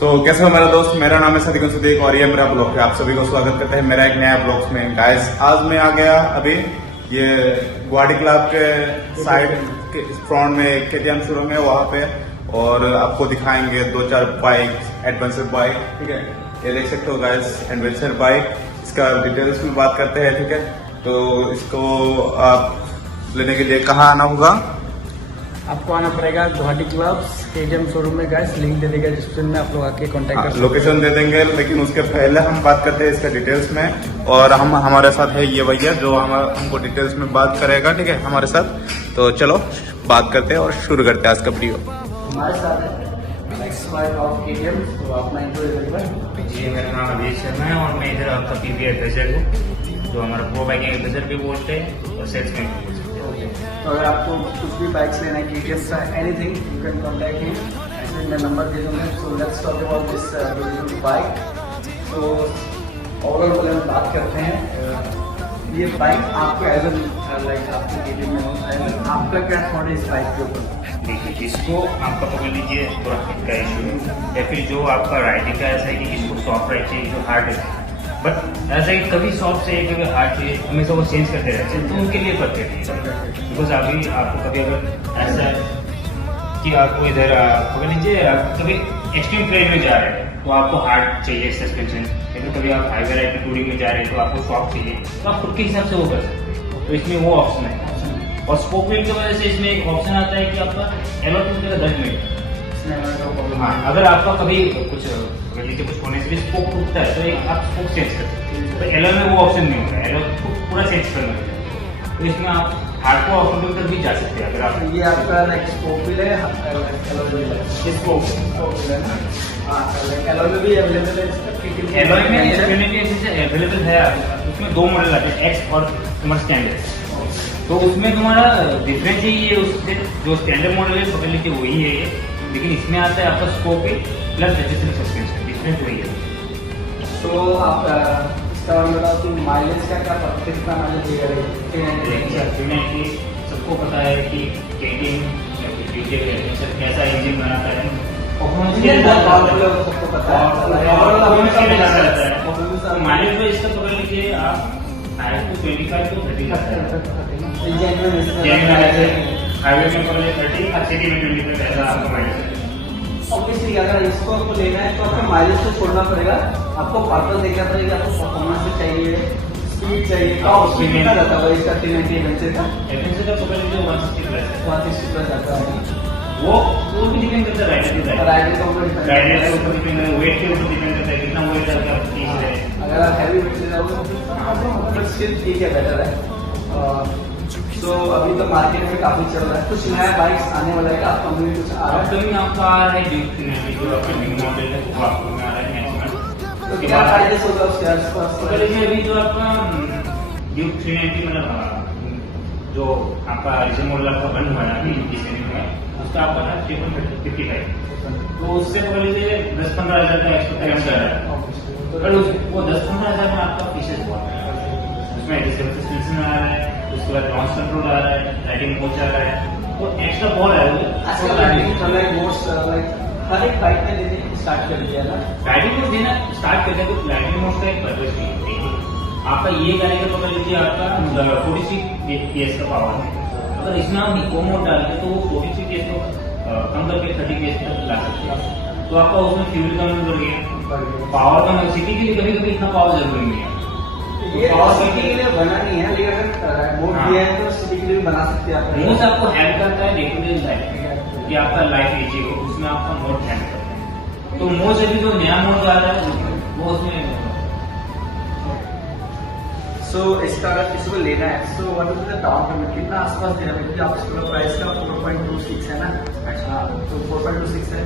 कैसे हो मेरा दोस्त, मेरा नाम है सदीक और ये मेरा ब्लॉग है। आप सभी को स्वागत करते हैं मेरा एक नया ब्लॉग में। गाइस आज मैं आ गया अभी ये गुवाहाटी क्लब के साइड के फ्रंट में KTM शोरूम है वहाँ पे, और आपको दिखाएंगे 2-4 बाइक, एडवेंचर बाइक। ठीक है, ये देख सकते हो गाइस, एडवेंचर बाइक। इसका डिटेल्स में बात करते हैं। ठीक है, तो इसको आप लेने के लिए कहाँ आना होगा? आपको आना पड़ेगा गुवाहाटी क्लब्स KTM शोरूम में। गाइस लिंक दे देगा डिस्क्रिप्शन में, आप लोग आके कांटेक्ट कर सकते हैं। लोकेशन दे देंगे, लेकिन उसके पहले हम बात करते हैं इसका डिटेल्स में। और हमारे साथ है ये भैया जो हमको डिटेल्स में बात करेगा। ठीक है, हमारे साथ। तो चलो बात करते हैं और शुरू करते हैं आज का वीडियो। हमारे साथ है एक्स-वाई ऑफ KTM, तो अपना इंट्रो दे। जी, मेरा नाम अभिषेक शर्मा है और मैं इधर आपका PBI एडवाइजर हूँ, जो हमारा प्रो बाइकिंग एडवाइजर भी बोलते हैं और सेल्स में भी बोलते हैं। तो अगर आपको कुछ भी बाइक्स लेना है KTM का anything, you can contact him. ऐसे मैं नंबर दे दूंगा। So let's talk about this beautiful bike. तो ओवरऑल वाले में बात करते हैं। ये बाइक आपको एज लाइक आपको KTM में आपका क्या थॉट है इस बाइक के ऊपर? देखिए, इसको आपका पकड़ लीजिए थोड़ा हिट का इशू, या फिर जो आपका राइडिंग का ऐसा है कि इसको सॉफ्ट राइड चाहिए, जो हार्ड है। बट ऐसा ही कभी सॉफ्ट चाहिए, कभी हार्ड चाहिए, हमेशा वो चेंज करते रहते हैं, तो उनके लिए परफेक्ट है। बिकॉज अभी आपको कभी अगर ऐसा है कि आपको इधर पकड़ लीजिए, आप कभी एक्सट्रीम ट्रेन में जा रहे हैं तो आपको हार्ड चाहिए सस्पेंशन, या फिर कभी आप हाईवे राइड की टूरिंग में जा रहे हैं तो आपको सॉफ्ट चाहिए, तो आप खुद के हिसाब से वो कर सकते हैं। तो इसमें वो ऑप्शन है। और स्पोक व्हील की वजह से इसमें एक ऑप्शन आता है कि आपका एलॉट का 10 मिनट। हाँ, अगर आपका कभी कुछ होने से भी स्पोक टूटता है तो एक आप स्पोक चेंज कर सकते हैं। तो एलॉय में वो ऑप्शन नहीं होगा, एलॉय को पूरा चेंज करना है। तो इसमें आप हार्ड को ऑप्शन कर भी जा सकते हैं। अगर आप ये आपका लाइक स्पोक व्हील है, एलॉय व्हील है, स्पोक व्हील है ना। हाँ, एलॉय में भी अवेलेबल है इसका। एलॉय में अवेलेबल है, उसमें 2 मॉडल आते हैं, एक्स और तुम्हारा स्टैंडर्ड। तो उसमें तुम्हारा डिफरेंस ही है, उससे जो स्टैंडर्ड मॉडल है पकड़ लीजिए वही है ये, लेकिन इसमें आता है आपका scope plus adjustable suspension, difference वही है। तो आप इसका बताओ कि माइलेज का क्या कितना माइलेज देगा? सबको पता है कि KTM कैसा इंजन बनाता है, सबको पता है। माइलेज में इसका पकड़ लीजिए आप 25 to 30 हाईवे में पकड़ लीजिए 30, सिटी में 20 तक ऐसा आपका माइलेज। ऑब्वियसली अगर इसको आपको लेना है तो आपको माइलेज तो छोड़ना पड़ेगा, आपको पर्पस देखना पड़ेगा, आपको परफॉर्मेंस चाहिए, स्पीड चाहिए। स्पीड कितना रहता है इसका 390 एडवेंचर का? एडवेंचर का पकड़ लीजिए 160 प्लस आता है। वो भी डिपेंड करता है राइडर के ऊपर डिपेंड करता है, वेट के ऊपर डिपेंड करता है, कितना वेट आपका ठीक है। अगर आप हैवी वेट ले रहे हो स्टिल ठीक है, बेटर है। तो अभी तो मार्केट में काफी चल रहा है, कुछ नया बाइक्स आने वाला है, आप कंपनी कुछ आ रहा है? अपकमिंग आपका आ रहा है ड्यूक 390, जो आपका न्यू मॉडल है वो आपको में आ रहा है नेक्स्ट। तो क्या प्राइस होगा उसके आसपास? तो देखिए, अभी जो आपका ड्यूक 390 मतलब जो आपका रिजन मॉडल आपका बंद हुआ है अभी डिसेंबर में, उसका आपका है 55, तो उससे पकड़ लीजिए 10-15 हज़ार का एक्स्ट्रा जा रहा है। पर वो 10-15 हज़ार में आपका फीचर्स बहुत है, उसमें एडजस्टेबल सस्पेंशन आ रहा है, उसके बाद लॉन्च कंट्रोल आ रहा है, राइडिंग मोड आ रहा है, तो एक्स्ट्रा बहुत है। आजकल राइडिंग मोड्स लाइक हर एक बाइक में देने स्टार्ट कर दिया ना, राइडिंग मोड देना स्टार्ट कर दिया। तो राइडिंग मोड का एक पर्पज नहीं है। आपका ये करेगा पकड़ लीजिए आपका 46 PS का पावर है। अगर इसमें आप इको मोड डालेंगे तो वो 46 PS को कम करके 30 PS तक ला सकते हैं। तो आपका उसमें फ्यूल कम जरूरी है, पावर कम। सिटी के लिए कभी कभी इतना पावर जरूरी नहीं है। ये सिटी के लिए बना नहीं है, लेकिन अगर मोड दिया है तो सिटी के लिए भी बना सकते हैं आप। मोड आपको हेल्प करता है डे टू डे लाइफ में कि आपका लाइफ इजी हो, उसमें आपका मोड हेल्प करता है। तो मोड से भी जो नया मोड आ रहा है वो उसमें सो इसका अगर किसी को लेना है so what is the down payment, कितना आसपास देना है? क्योंकि आप इसका प्राइस का 4.26 है ना। अच्छा, तो 4.26 है,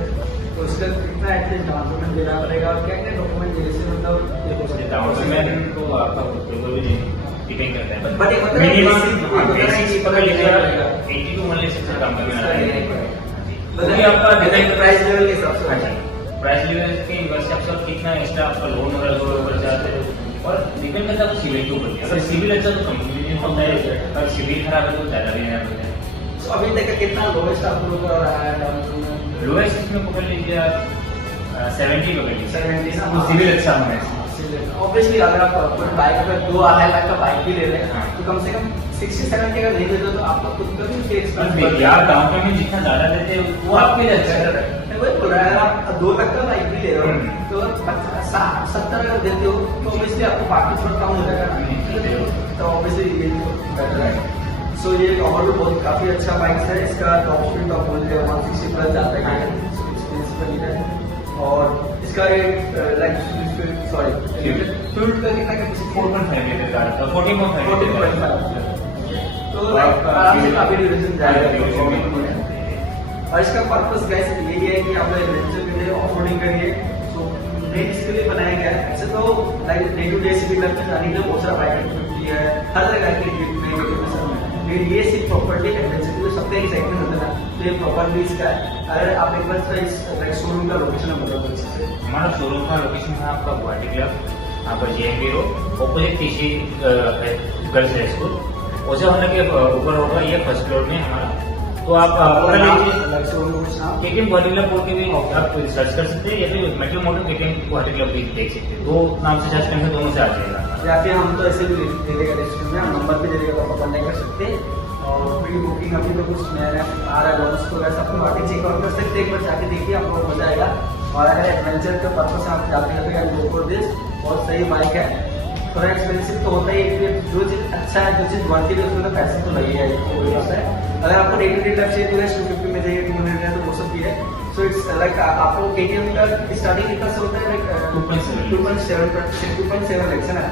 तो इसका कितना एटलीस्ट डाउन पेमेंट देना पड़ेगा और क्या क्या डॉक्यूमेंट जैसे मतलब डाउन पेमेंट तो आपका बिल्कुल भी डिपेंड करता है, बट एक मिनिमम बेसिक पकड़ लीजिए 80 to 1 लाख से कम करना है आपका डिजाइन प्राइस लेवल के हिसाब से। अच्छा, प्राइस लेवल के हिसाब से कितना एक्स्ट्रा आपका लोन वगैरह जाते हैं, और डिपेंड करता है सिविल के ऊपर। अगर सिविल अच्छा तो कंपनी में होता है, अगर सिविल खराब है तो ज्यादा भी नहीं होता है। तो अभी तक कितना लोएस्ट आप लोगों का रहा है डाउन पेमेंट? लोएस्ट इसमें पकड़ लीजिए आप 70 वगैरह 70 ना, तो सिविल अच्छा होना है इसमें। ऑब्वियसली अगर आप कोई बाइक पे 2-2.5 लाख का बाइक भी ले रहे हैं हाँ। तो कम से कम 60-70 अगर नहीं देते तो आपका खुद का भी बस यार डाउन पेमेंट जितना ज्यादा देते हैं वो आपके लिए अच्छा है। मैं वही बोल रहा है, अगर आप 2 लाख का बाइक भी ले रहे हो तो 70 अगर देते हो तो ऑब्वियसली आपको बाकी थोड़ा कम हो जाएगा ना, तो ऑब्वियसली ये बेटर है। सो ये ओवरऑल बहुत काफी अच्छा बाइक है। इसका टॉप स्पीड का बोल 160 प्लस जाता है, और इसका एक सॉरी फ्यूल का कितना कैपेसिटी 4.5 लीटर का 14.5 लीटर का। तो आराम से काफी ड्यूरेशन जाएगा। और इसका पर्पस गैस यही है कि आप एडवेंचर के लिए ऑफ रोडिंग करिए, तो मेन इसके लिए बनाया गया है। ऐसे तो like day to day city life में जाने के लिए बहुत सारा बाइक एक्टिविटी है, हर जगह की लेकिन ये सिर्फ प्रॉपर्टी एडवेंचर के लिए सबका एक्साइटमेंट होता है ना, तो ये प्रॉपर्टी इसका है। अगर आप एक बार इस शोरूम का लोकेशन बता दो अच्छे से। हमारा शोरूम का लोकेशन है आपका गुवाहाटी क्लब, आपका JMB road, opposite TC girls high school, ओझा होने के ऊपर होगा, ये फर्स्ट फ्लोर में हमारा। तो आप KTM गुवाहाटी क्लब बोल के भी आप सर्च कर सकते हैं, या फिर metro motor KTM Guwahati club भी देख सकते हैं, दो नाम से सर्च करके दोनों से आ जाएगा। या फिर हम तो ऐसे भी दे देगा डिस्क्रिप्शन में, हम नंबर भी दे देगा, तो आप कॉन्टैक्ट कर सकते हैं। और प्री बुकिंग अभी तो कुछ नया नया आ रहा है, उसको वैसे अपने आगे चेकआउट कर सकते हैं, एक बार जाके देखिए, आपको मजा आएगा। और अगर एडवेंचर के पर्पज से आप जाते हैं गो फॉर दिस, बहुत सही बाइक है। थोड़ा एक्सपेंसिव तो होता ही है, जो चीज़ अच्छा है, जो चीज़ बनती है उसमें तो पैसे तो लगेगा ही, है। अगर आपको डे टू डे लाइफ चाहिए तो 250 में चाहिए, 200 है तो वो सब भी है। सो इट्स लाइक आपको KTM का स्टार्टिंग कितना से होता है, लाइक 2.7 है ना,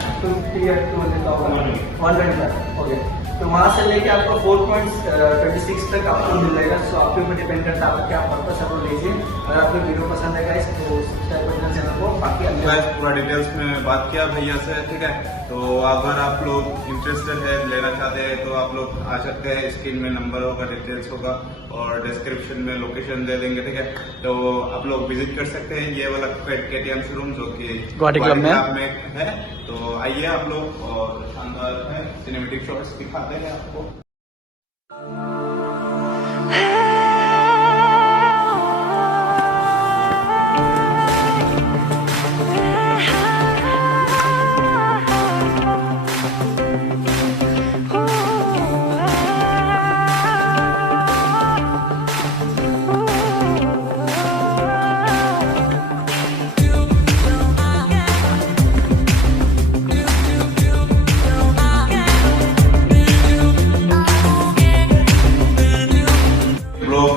125 ओके। तो वहाँ से लेके आपको 4.26 तक आपको मिल जाएगा। सो आपके ऊपर डिपेंड करता है आप क्या पर्पस है वो लीजिए। अगर आपको वीडियो पसंद है गाइस तो सब्सक्राइब कर देना चैनल को। बाकी गाइस पूरा डिटेल्स में बात किया भैया से, ठीक है। तो अगर आप लोग इंटरेस्टेड है, लेना चाहते हैं, तो आप लोग आ सकते हैं। स्क्रीन में नंबर होगा, डिटेल्स होगा, और डिस्क्रिप्शन में लोकेशन दे देंगे, ठीक है। तो आप लोग विजिट कर सकते हैं ये वाला KTM शोरूम जो कि गुवाहाटी क्लब में है। तो आइए आप लोग, और शानदार है, सिनेमेटिक शॉट्स दिखाते हैं आपको।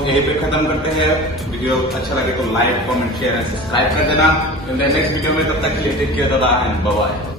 यहीं पे खत्म करते हैं। वीडियो अच्छा लगे तो like, comment, share and subscribe कर देना। नेक्स्ट वीडियो में, तब तक के लिए टेक केयर, बाय बाय।